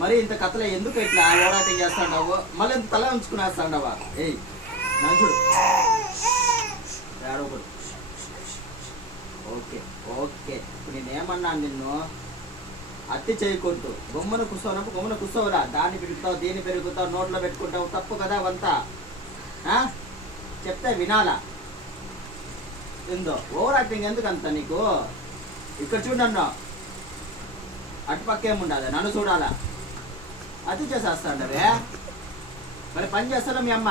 మరి ఇంత కథలో ఎందుకు ఇట్లా ఓవరాక్టింగ్ చేస్తాండావు? మళ్ళీ ఇంత తల ఉంచుకునేస్తాండవా? ఏయ్ చూడు ఏడవకూడదు. ఓకే ఓకే, ఇప్పుడు నేనేమన్నాను నిన్ను? అతి చేయకూడదు. గమ్మున కూర్చోనప్పుడు గమ్మున కూర్చోవరా. దాన్ని పెరుగుతావు, దీన్ని పెరుగుతావు, నోట్లో పెట్టుకుంటావు, తప్పు కదా అవంతా. చెప్తే వినాలా? ఏందో ఓవర్ యాక్టింగ్ ఎందుకు అంత నీకు? ఇక్కడ చూడన్నా, అటుపక్క ఏముండాలి, నన్ను చూడాలా? అతి చేసేస్తాండవే. మరి పని చేస్తారా మీ అమ్మ?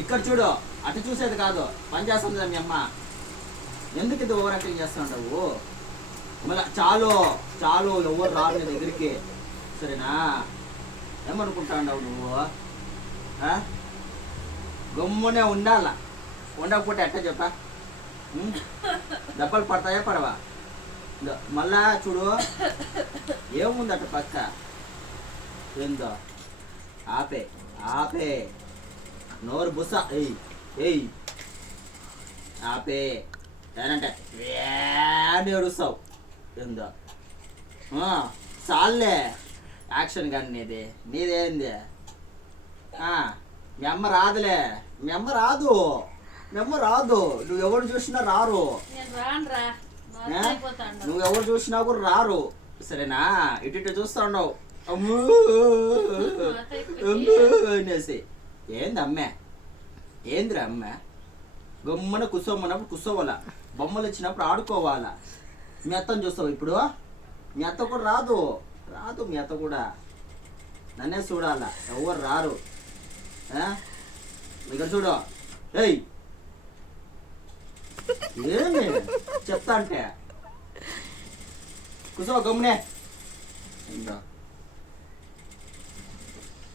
ఇక్కడ చూడు, అటు చూసేది కాదు, పని చేస్తుందా మీ అమ్మ? ఎందుకు ఇది ఓవర్ యాక్టింగ్ చేస్తుంటావు? మళ్ళీ చాలు చాలు, ఎవరు రాదు నీ దగ్గరికి, సరేనా? ఏమనుకుంటాండవు నువ్వు? గమ్మునే ఉండాల, ఉండకపోతే ఎట్ట చెప్పా? దెబ్బలు పడతాయా పడవా? మళ్ళా చూడు, ఏముంది అటు పక్క? ఏందో ఆపే ఆపే, నోరు బుస. ఎయ్ ఆపే ఏనంటే ఏడుస్తావు. ఏందో చాలే యాక్షన్ కానీ నీదేంది? మీ అమ్మ రాదులే, మీ అమ్మ రాదు, మీ అమ్మ రాదు. నువ్వు ఎవరు చూసినా రారు, నువ్వు ఎవరు చూసినా కూడా రారు, సరేనా? ఇటు చూస్తా ఉండవు అమ్మూ అనేసి. ఏంది అమ్మే? ఏందిరా అమ్మ? గమ్మున కూర్చోమన్నప్పుడు కూర్చోవాలా, బొమ్మలు ఇచ్చినప్పుడు ఆడుకోవాలా. మీ అత్తని చూస్తావు ఇప్పుడు? మీ అత్త కూడా రాదు, రాదు మీ అత్త కూడా. నన్నే చూడాలా, ఎవరు రారు. ఇక్కడ చూడు. ఏయ్ ఏమి చెప్తా అంటే కూర్చో గమ్మునే. ఇంకా